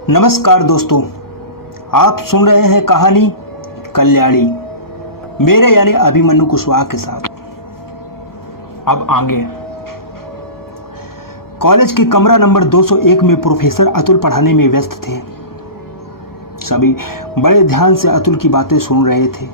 नमस्कार दोस्तों, आप सुन रहे हैं कहानी कल्याणी मेरे यानी अभिमन्यु कुशवाहा के साथ। अब आगे कॉलेज के कमरा नंबर 201 में प्रोफेसर अतुल पढ़ाने में व्यस्त थे। सभी बड़े ध्यान से अतुल की बातें सुन रहे थे।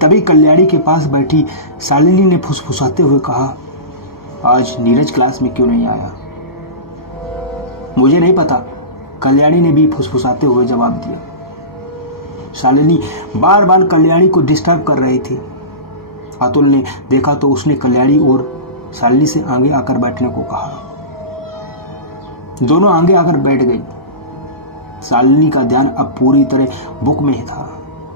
तभी कल्याणी के पास बैठी शालिनी ने फुसफुसाते हुए कहा, आज नीरज क्लास में क्यों नहीं आया? मुझे नहीं पता, कल्याणी ने भी फुसफुसाते हुए जवाब दिया। शालिनी बार बार कल्याणी को डिस्टर्ब कर रही थी। अतुल ने देखा तो उसने कल्याणी और शालिनी से आगे आकर बैठने को कहा। दोनों आगे आकर बैठ गई। शालिनी का ध्यान अब पूरी तरह बुक में ही था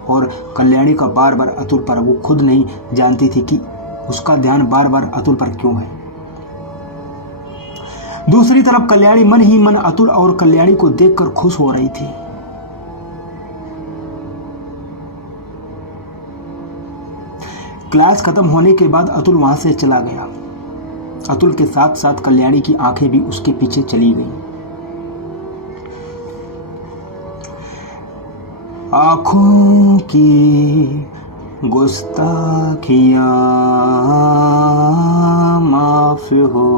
और कल्याणी का बार बार अतुल पर। वो खुद नहीं जानती थी कि उसका ध्यान बार बार अतुल पर क्यों है। दूसरी तरफ कल्याणी मन ही मन अतुल और कल्याणी को देखकर खुश हो रही थी। क्लास खत्म होने के बाद अतुल वहां से चला गया। अतुल के साथ साथ कल्याणी की आंखें भी उसके पीछे चली गईं। आंखों की गुस्ताखियां माफ हो,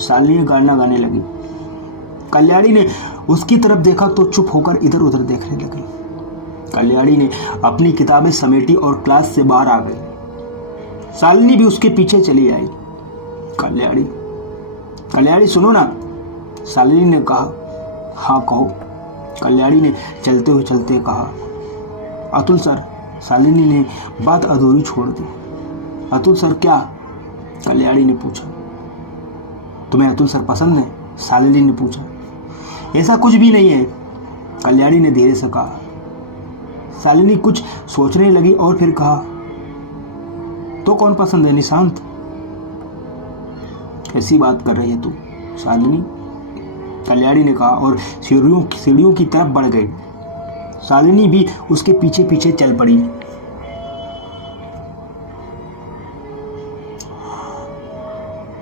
शालिनी गाना गाने लगी। कल्याणी ने उसकी तरफ देखा तो चुप होकर इधर उधर देखने लगी। कल्याणी ने अपनी किताबें समेटी और क्लास से बाहर आ गई। शालिनी भी उसके पीछे चली आई। कल्याणी सुनो ना, शालिनी ने कहा। हाँ कहो, कल्याणी ने चलते कहा। अतुल सर, शालिनी ने बात अधूरी छोड़ दी। अतुल सर क्या? कल्याणी ने पूछा। तुम्हें अतुल सर पसंद है? शालिनी ने पूछा। ऐसा कुछ भी नहीं है, कल्याणी ने धीरे से कहा। शालिनी कुछ सोचने लगी और फिर कहा, तो कौन पसंद है? निशांत? कैसी बात कर रही है तू शालिनी? कल्याणी ने कहा और सीढ़ियों की तरफ बढ़ गई। शालिनी भी उसके पीछे पीछे चल पड़ी।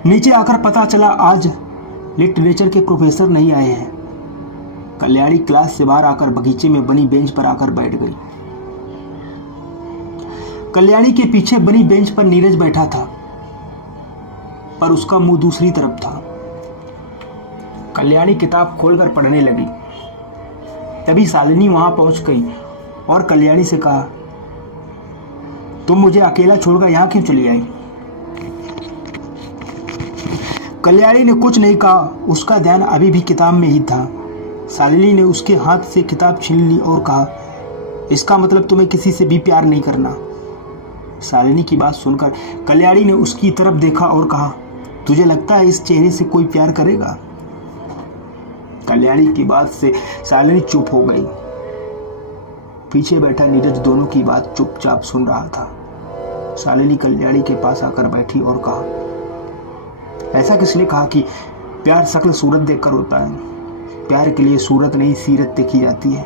नीचे आकर पता चला आज लिटरेचर के प्रोफेसर नहीं आए हैं। कल्याणी क्लास से बाहर आकर बगीचे में बनी बेंच पर आकर बैठ गई। कल्याणी के पीछे बनी बेंच पर नीरज बैठा था, पर उसका मुंह दूसरी तरफ था। कल्याणी किताब खोलकर पढ़ने लगी। तभी शालिनी वहां पहुंच गई और कल्याणी से कहा, तुम मुझे अकेला छोड़कर यहां क्यों चली आई? कल्याणी ने कुछ नहीं कहा, उसका ध्यान अभी भी किताब में ही था। शालिनी ने उसके हाथ से किताब छीन ली और कहा, इसका मतलब तुम्हें किसी से भी प्यार नहीं करना? शालिनी की बात सुनकर कल्याणी ने उसकी तरफ देखा और कहा, तुझे लगता है इस चेहरे से कोई प्यार करेगा? कल्याणी की बात से शालिनी चुप हो गई। पीछे बैठा नीरज दोनों की बात चुपचाप सुन रहा था। शालिनी कल्याणी के पास आकर बैठी और कहा, ऐसा किसने कहा कि प्यार शक्ल सूरत देखकर होता है? प्यार के लिए सूरत नहीं सीरत देखी जाती है।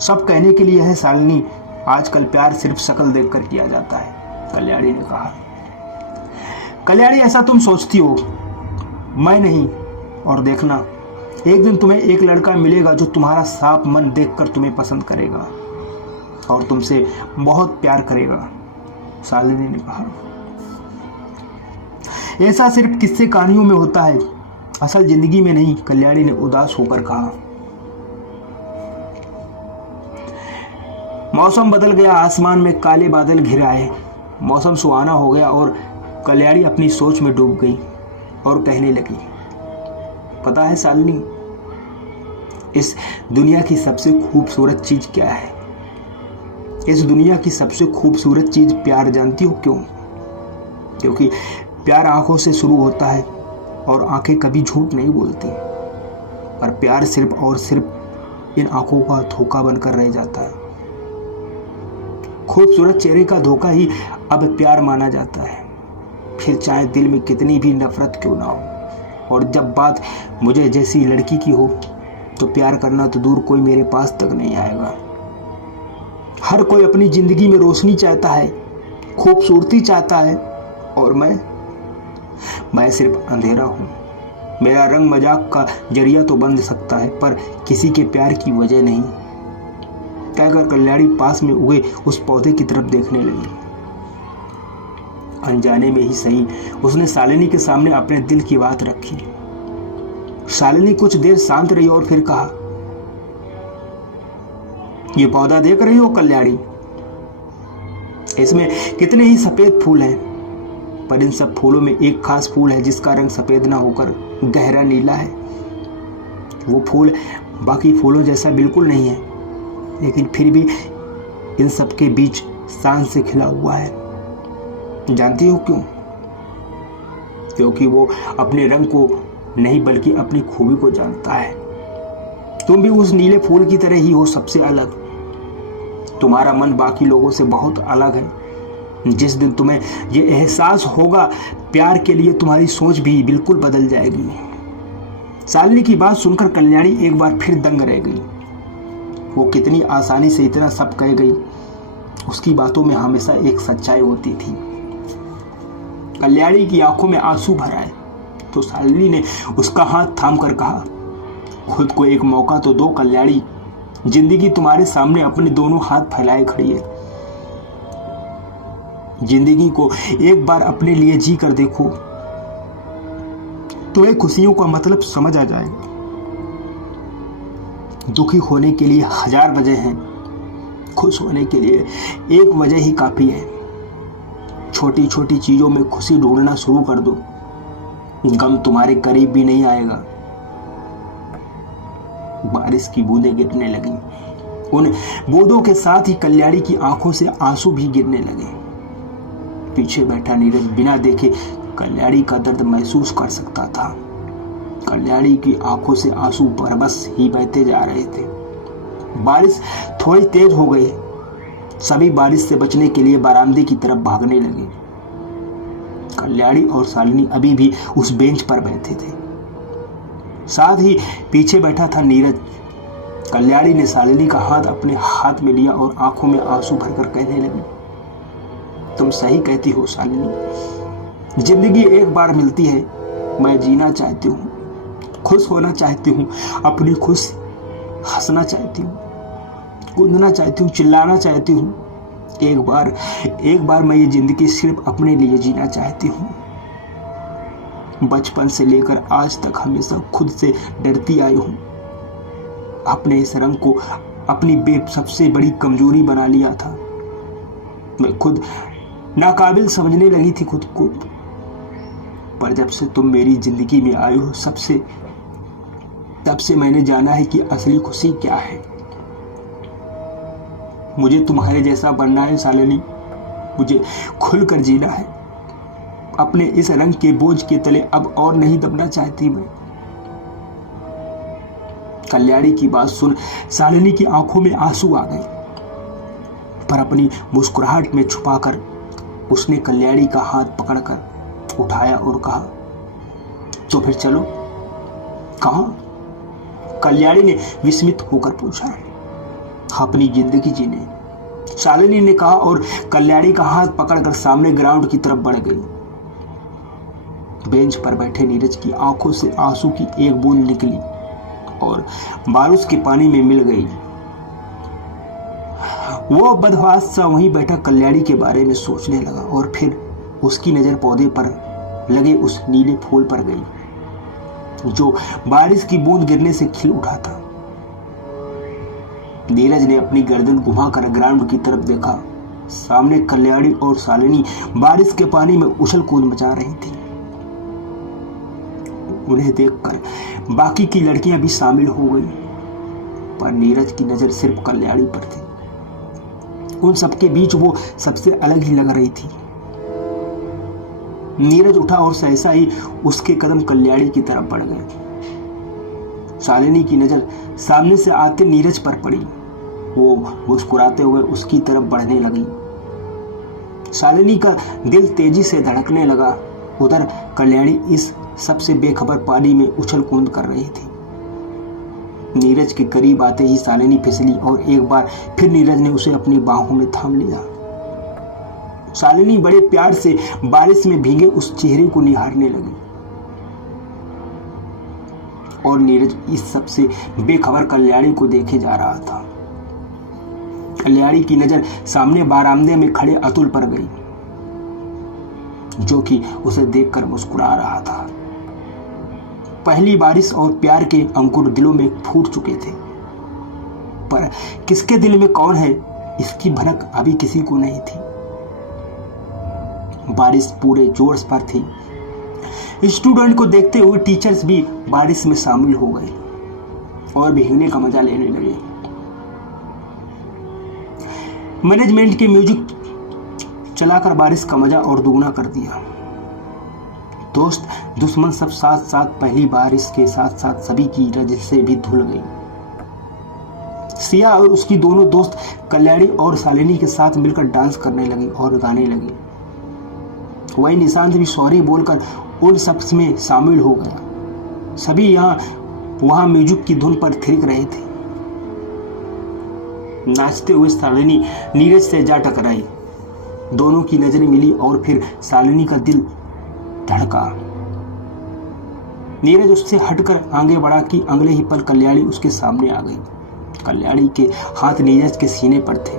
सब कहने के लिए है शालिनी, आजकल प्यार सिर्फ शक्ल देखकर किया जाता है, कल्याणी ने कहा। कल्याणी ऐसा तुम सोचती हो, मैं नहीं। और देखना, एक दिन तुम्हें एक लड़का मिलेगा जो तुम्हारा साफ मन देखकर तुम्हें पसंद करेगा और तुमसे बहुत प्यार करेगा, शालिनी ने कहा। ऐसा सिर्फ किस्से कहानियों में होता है, असल जिंदगी में नहीं, कल्याणी ने उदास होकर कहा। मौसम बदल गया, आसमान में काले बादल घिर आए। मौसम सुहाना हो गया और कल्याणी अपनी सोच में डूब गई और कहने लगी, पता है शालिनी, इस दुनिया की सबसे खूबसूरत चीज क्या है? इस दुनिया की सबसे खूबसूरत चीज प्यार। जानती हो क्यों? क्योंकि प्यार आंखों से शुरू होता है और आंखें कभी झूठ नहीं बोलती, पर प्यार सिर्फ और सिर्फ इन आंखों का धोखा बनकर रह जाता है। खूबसूरत चेहरे का धोखा ही अब प्यार माना जाता है, फिर चाहे दिल में कितनी भी नफरत क्यों ना हो। और जब बात मुझे जैसी लड़की की हो तो प्यार करना तो दूर, कोई मेरे पास तक नहीं आएगा। हर कोई अपनी जिंदगी में रोशनी चाहता है, खूबसूरती चाहता है, और मैं सिर्फ अंधेरा हूं। मेरा रंग मजाक का जरिया तो बन सकता है, पर किसी के प्यार की वजह नहीं, कहकर कल्याणी पास में उगे उस पौधे की तरफ देखने लगी। अनजाने में ही सही, उसने शालिनी के सामने अपने दिल की बात रखी। शालिनी कुछ देर शांत रही और फिर कहा, ये पौधा देख रही हो कल्याणी, इसमें कितने ही सफेद फूल हैं, पर इन सब फूलों में एक खास फूल है जिसका रंग सफेद ना होकर गहरा नीला है। वो फूल बाकी फूलों जैसा बिल्कुल नहीं है, लेकिन फिर भी इन सब के बीच शान से खिला हुआ है। जानती हो क्यों? क्योंकि वो अपने रंग को नहीं बल्कि अपनी खूबी को जानता है। तुम भी उस नीले फूल की तरह ही हो, सबसे अलग। तुम्हारा मन बाकी लोगों से बहुत अलग है। जिस दिन तुम्हें ये एहसास होगा, प्यार के लिए तुम्हारी सोच भी बिल्कुल बदल जाएगी। शालिनी की बात सुनकर कल्याणी एक बार फिर दंग रह गई। वो कितनी आसानी से इतना सब कह गई। उसकी बातों में हमेशा एक सच्चाई होती थी। कल्याणी की आंखों में आंसू भर आए तो शालिनी ने उसका हाथ थाम कर कहा, खुद को एक मौका तो दो कल्याणी, जिंदगी तुम्हारे सामने अपने दोनों हाथ फैलाए खड़ी है। जिंदगी को एक बार अपने लिए जी कर देखो, तुम्हें खुशियों का मतलब समझ आ जाएगा। दुखी होने के लिए हजार वजह हैं, खुश होने के लिए एक वजह ही काफी है। छोटी छोटी चीजों में खुशी ढूंढना शुरू कर दो, गम तुम्हारे करीब भी नहीं आएगा। बारिश की बूंदें गिरने लगी। उन बूंदों के साथ ही कल्याणी की आंखों से आंसू भी गिरने लगे। पीछे बैठा नीरज बिना देखे कल्याणी का दर्द महसूस कर सकता था। कल्याणी की आंखों से आंसू बरबस ही बहते जा रहे थे। बारिश थोड़ी तेज हो गई। सभी बारिश से बचने के लिए बरामदे की तरफ भागने लगे। कल्याणी और शालिनी अभी भी उस बेंच पर बैठे थे। साथ ही पीछे बैठा था नीरज। कल्याणी ने शालिनी का हाथ अपने हाथ में लिया और आंखों में आंसू भरकर कहने लगी, तुम सही कहती हो शालिनी, जिंदगी एक बार मिलती है। मैं जीना चाहती हूँ, खुश होना चाहती हूँ, अपनी खुश हंसना चाहती हूँ, कूदना चाहती हूँ, चिल्लाना चाहती हूँ। एक बार मैं ये जिंदगी सिर्फ अपने लिए जीना चाहती हूँ। बचपन से लेकर आज तक हमेशा खुद से डरती आई हूँ। अपने इस रंग को अपनी सबसे बड़ी कमजोरी बना लिया था। मैं खुद नाकाबिल समझने लगी थी खुद को। पर जब से तुम मेरी जिंदगी में आई हो, तब से मैंने जाना है कि असली खुशी क्या है। मुझे तुम्हारे जैसा बनना है शालिनी, मुझे खुलकर जीना है। अपने इस रंग के बोझ के तले अब और नहीं दबना चाहती मैं। कल्याणी की बात सुन शालिनी की आंखों में आंसू आ गए, पर अपनी मुस्कुराहट में छुपाकर उसने कल्याणी का हाथ पकड़कर उठाया और कहा, तो फिर चलो। कहाँ? कल्याणी ने विस्मित होकर पूछा। अपनी जिंदगी जीने, शालिनी ने कहा और कल्याणी का हाथ पकड़कर सामने ग्राउंड की तरफ बढ़ गई। बेंच पर बैठे नीरज की आंखों से आंसू की एक बूंद निकली और बारिश के पानी में मिल गई। वो बदहवास सा वहीं बैठा कल्याणी के बारे में सोचने लगा और फिर उसकी नजर पौधे पर लगे उस नीले फूल पर गई जो बारिश की बूंद गिरने से खिल उठा था। नीरज ने अपनी गर्दन घुमाकर ग्राउंड की तरफ देखा। सामने कल्याणी और शालिनी बारिश के पानी में उछल कूद मचा रही थी। उन्हें देखकर बाकी की लड़कियां भी शामिल हो गई, पर नीरज की नजर सिर्फ कल्याणी पर थी। उन सबके बीच वो सबसे अलग ही लग रही थी। नीरज उठा और सहसा ही उसके कदम कल्याणी की तरफ बढ़ गए। शालिनी की नजर सामने से आते नीरज पर पड़ी। वो मुस्कुराते हुए उसकी तरफ बढ़ने लगी। शालिनी का दिल तेजी से धड़कने लगा। उधर कल्याणी इस सबसे बेखबर पानी में उछल कूद कर रही थी। नीरज के करीब आते ही शालिनी फिसली और एक बार फिर नीरज ने उसे अपनी बाहों में थाम लिया। शालिनी बड़े प्यार से बारिश में भीगे उस चेहरे को निहारने लगी। और नीरज इस सब से बेखबर कल्याणी को देखे जा रहा था। कल्याणी की नजर सामने बारामदे में खड़े अतुल पर गई, जो कि उसे देखकर मुस्कुरा रहा था। पहली बारिश और प्यार के अंकुर दिलों में फूट चुके थे, पर किसके दिल में कौन है इसकी भनक अभी किसी को नहीं थी। बारिश पूरे जोर पर थी। स्टूडेंट को देखते हुए टीचर्स भी बारिश में शामिल हो गए और भीगने का मजा लेने लगे। मैनेजमेंट के म्यूजिक चलाकर बारिश का मजा और दुगना कर दिया। दोस्त दुश्मन सब साथ साथ पहली बारिश के साथ साथ सभी की रज से भी धुल गई। सिया और उसकी दोनों दोस्त कल्याणी और शालिनी के साथ मिलकर डांस करने लगी और गाने लगी। वही निशांत भी सॉरी बोलकर उन सब में शामिल हो गया। सभी वहां म्यूजिक की धुन पर थिरक रहे थे। नाचते हुए शालिनी नीरज से जा टकराई। दोनों की नजरें मिली और फिर शालिनी का दिल धड़का। नीरज उससे हटकर आगे बढ़ा कि अगले ही पल कल्याणी उसके सामने आ गई। कल्याणी के हाथ नीरज के सीने पर थे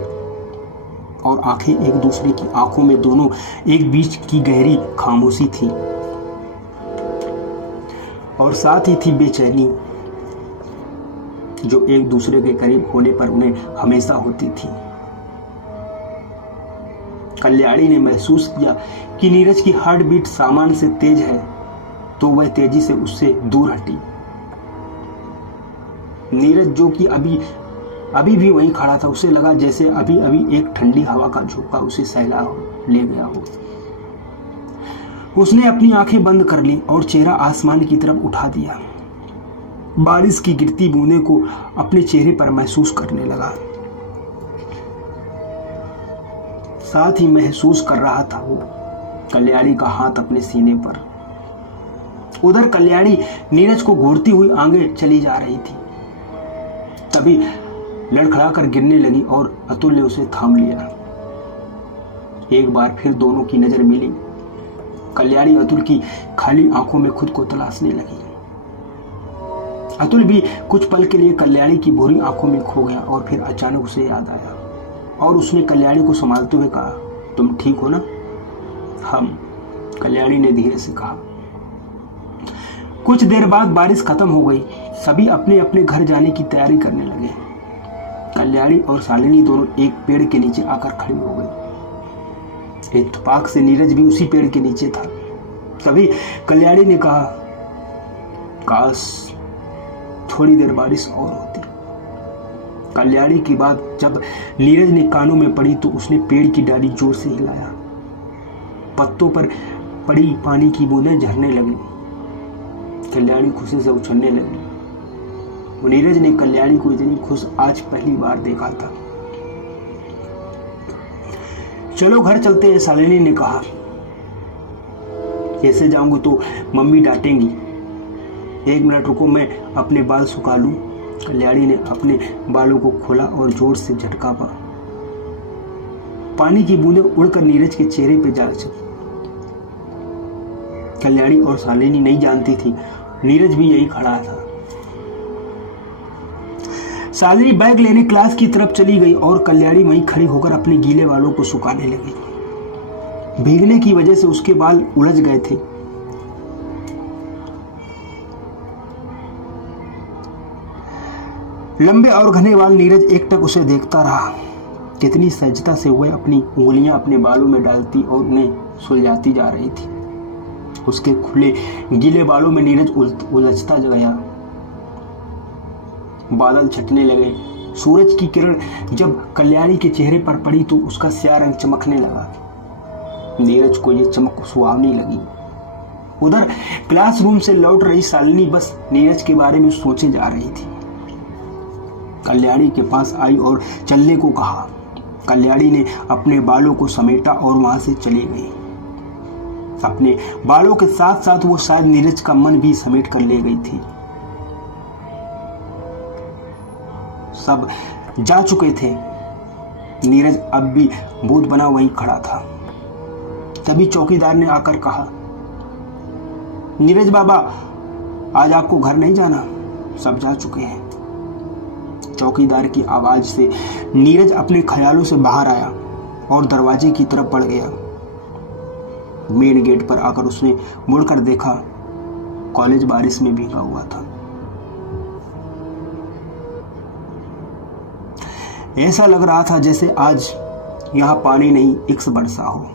और आंखें एक दूसरे की आंखों में दोनों एक बीच की गहरी खामोशी थी और साथ ही थी बेचैनी, जो एक दूसरे के करीब होने पर उन्हें हमेशा होती थी। कल्याणी ने महसूस किया कि नीरज की हार्ट बीट सामान्य से तेज है, तो वह तेजी से उससे दूर हटी। नीरज, जो कि अभी भी वहीं खड़ा था, उसे लगा जैसे अभी अभी एक ठंडी हवा का झोंका उसे सहला ले गया हो। उसने अपनी आंखें बंद कर ली और चेहरा आसमान की तरफ उठा दिया। बारिश की गिरती बूंदों को अपने चेहरे पर महसूस करने लगा। साथ ही महसूस कर रहा था वो कल्याणी का हाथ अपने सीने पर। उधर कल्याणी नीरज को घूरती हुई आगे चली जा रही थी। तभी लड़खड़ाकर गिरने लगी और अतुल ने उसे थाम लिया। एक बार फिर दोनों की नजर मिली। कल्याणी अतुल की खाली आंखों में खुद को तलाशने लगी। अतुल भी कुछ पल के लिए कल्याणी की भूरी आंखों में खो गया और फिर अचानक उसे याद आया और उसने कल्याणी को संभालते हुए कहा, तुम ठीक हो ना? हम, कल्याणी ने धीरे से कहा। कुछ देर बाद बारिश खत्म हो गई। सभी अपने अपने घर जाने की तैयारी करने लगे। कल्याणी और शालिनी दोनों एक पेड़ के नीचे आकर खड़ी हो गई। इत्तेफाक से नीरज भी उसी पेड़ के नीचे था। तभी कल्याणी ने कहा, काश थोड़ी देर बारिश और होती। कल्याणी की बात जब नीरज ने कानों में पड़ी तो उसने पेड़ की डाली जोर से हिलाया। पत्तों पर पड़ी पानी की बूंदें झरने लगी। कल्याणी खुशी से उछलने लगी। नीरज ने कल्याणी को इतनी खुश आज पहली बार देखा था। चलो घर चलते हैं, शालिनी ने कहा। ऐसे जाऊंगी तो मम्मी डांटेंगी। 1 मिनट रुको, मैं अपने बाल सुखा लूं। कल्याणी ने अपने बालों को खोला और जोर से झटका पा। पानी की बूंदें उड़कर नीरज के चेहरे पे जा चुकी। कल्याणी और शालिनी नहीं जानती थी नीरज भी यही खड़ा था। शालिनी बैग लेने क्लास की तरफ चली गई और कल्याणी वहीं खड़ी होकर अपने गीले बालों को सुखाने लगी। भीगने की वजह से उसके बाल उलझ गए थे। लंबे और घने बाल। नीरज एकटक उसे देखता रहा। कितनी सहजता से वह अपनी उंगलियां अपने बालों में डालती और उन्हें सुलझाती जा रही थी। उसके खुले गीले बालों में नीरज उलझता गया। बादल छटने लगे। सूरज की किरण जब कल्याणी के चेहरे पर पड़ी तो उसका स्याह रंग चमकने लगा। नीरज को यह चमक सुहावनी लगी। उधर क्लासरूम से लौट रही शालिनी बस नीरज के बारे में सोचे जा रही थी। कल्याणी के पास आई और चलने को कहा। कल्याणी ने अपने बालों को समेटा और वहां से चली गई। अपने बालों के साथ साथ वो शायद नीरज का मन भी समेट कर ले गई थी। सब जा चुके थे। नीरज अब भी भूत बना वहीं खड़ा था। तभी चौकीदार ने आकर कहा, नीरज बाबा, आज आपको घर नहीं जाना, सब जा चुके हैं। चौकीदार की आवाज से नीरज अपने ख्यालों से बाहर आया और दरवाजे की तरफ बढ़ गया। मेन गेट पर आकर उसने मुड़कर देखा, कॉलेज बारिश में भीगा हुआ था। ऐसा लग रहा था जैसे आज यहां पानी नहीं इक्स बरसा हो।